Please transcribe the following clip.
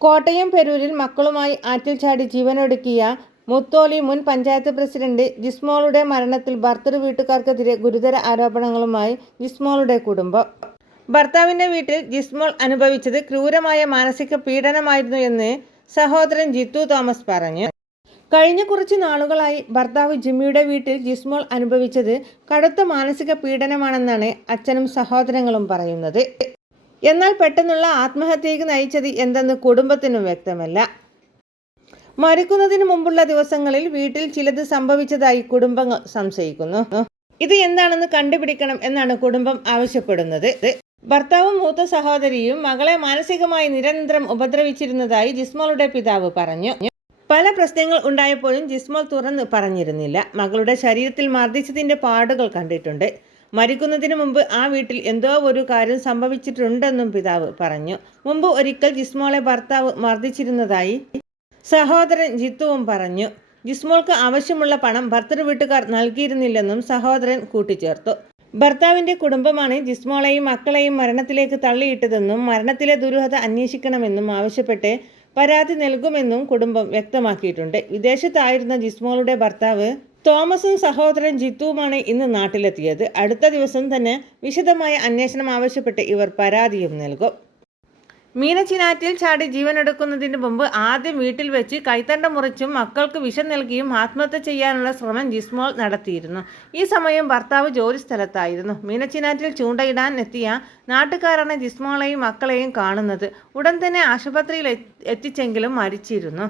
കോട്ടയം പെരൂരിൽ മക്കളുമായി ആറ്റിൽ ചാടി ജീവനൊടുക്കിയ മുത്തോലി മുൻ പഞ്ചായത്ത് പ്രസിഡന്റ് ജിസ്മോളുടെ മരണത്തിൽ ഭർത്തൃ വീട്ടുകാർക്കെതിരെ ഗുരുതര ആരോപണങ്ങളുമായി ജിസ്മോളുടെ കുടുംബം. ഭർത്താവിന്റെ വീട്ടിൽ ജിസ്മോൾ അനുഭവിച്ചത് ക്രൂരമായ മാനസിക പീഡനമായിരുന്നു എന്ന് സഹോദരൻ ജിത്തു തോമസ് പറഞ്ഞു. കഴിഞ്ഞ കുറച്ച് നാളുകളായി ഭർത്താവ് ജിമ്മിയുടെ വീട്ടിൽ ജിസ്മോൾ അനുഭവിച്ചത് കടുത്ത മാനസിക പീഡനമാണെന്നാണ് അച്ഛനും സഹോദരങ്ങളും പറയുന്നത്. എന്നാൽ പെട്ടെന്നുള്ള ആത്മഹത്യയ്ക്ക് നയിച്ചത് എന്തെന്ന് കുടുംബത്തിനും വ്യക്തമല്ല. മരിക്കുന്നതിന് മുമ്പുള്ള ദിവസങ്ങളിൽ വീട്ടിൽ ചിലത് സംഭവിച്ചതായി കുടുംബം സംശയിക്കുന്നു. ഇത് എന്താണെന്ന് കണ്ടുപിടിക്കണം എന്നാണ് കുടുംബം ആവശ്യപ്പെടുന്നത്. ഭർത്താവും മൂത്ത സഹോദരിയും മകളെ മാനസികമായി നിരന്തരം ഉപദ്രവിച്ചിരുന്നതായി ജിസ്മോളുടെ പിതാവ് പറഞ്ഞു. പല പ്രശ്നങ്ങൾ ഉണ്ടായപ്പോഴും ജിസ്മോൾ തുറന്ന് പറഞ്ഞിരുന്നില്ല. മകളുടെ ശരീരത്തിൽ മർദ്ദിച്ചതിന്റെ പാടുകൾ കണ്ടിട്ടുണ്ട്. മരിക്കുന്നതിന് മുമ്പ് ആ വീട്ടിൽ എന്തോ ഒരു കാര്യം സംഭവിച്ചിട്ടുണ്ടെന്നും പിതാവ് പറഞ്ഞു. മുമ്പ് ഒരിക്കൽ ജിസ്മോളെ ഭർത്താവ് മർദ്ദിച്ചിരുന്നതായി സഹോദരൻ ജിത്തുവും പറഞ്ഞു. ജിസ്മോൾക്ക് ആവശ്യമുള്ള പണം ഭർത്തൃ വീട്ടുകാർ നൽകിയിരുന്നില്ലെന്നും സഹോദരൻ കൂട്ടിച്ചേർത്തു. ഭർത്താവിന്റെ കുടുംബമാണ് ജിസ്മോളെയും മക്കളെയും മരണത്തിലേക്ക് തള്ളിയിട്ടതെന്നും മരണത്തിലെ ദുരൂഹത അന്വേഷിക്കണമെന്നും ആവശ്യപ്പെട്ട് പരാതി നൽകുമെന്നും കുടുംബം വ്യക്തമാക്കിയിട്ടുണ്ട്. വിദേശത്തായിരുന്ന ജിസ്മോളുടെ ഭർത്താവ് തോമസും സഹോദരൻ ജിത്തുവുമാണ് ഇന്ന് നാട്ടിലെത്തിയത്. അടുത്ത ദിവസം തന്നെ വിശദമായ അന്വേഷണം ആവശ്യപ്പെട്ട് ഇവർ പരാതിയും നൽകും. മീനച്ചിനാറ്റിൽ ചാടി ജീവനെടുക്കുന്നതിന് മുമ്പ് ആദ്യം വീട്ടിൽ വെച്ച് കൈത്തണ്ട മുറിച്ചും മക്കൾക്ക് വിഷം നൽകിയും ആത്മഹത്യ ചെയ്യാനുള്ള ശ്രമം ജിസ്മോൾ നടത്തിയിരുന്നു. ഈ സമയം ഭർത്താവ് ജോലി സ്ഥലത്തായിരുന്നു. മീനച്ചിനാറ്റിൽ ചൂണ്ടയിടാൻ എത്തിയ നാട്ടുകാരാണ് ജിസ്മോളെയും മക്കളെയും കാണുന്നത്. ഉടൻ തന്നെ ആശുപത്രിയിൽ എത്തിച്ചെങ്കിലും മരിച്ചിരുന്നു.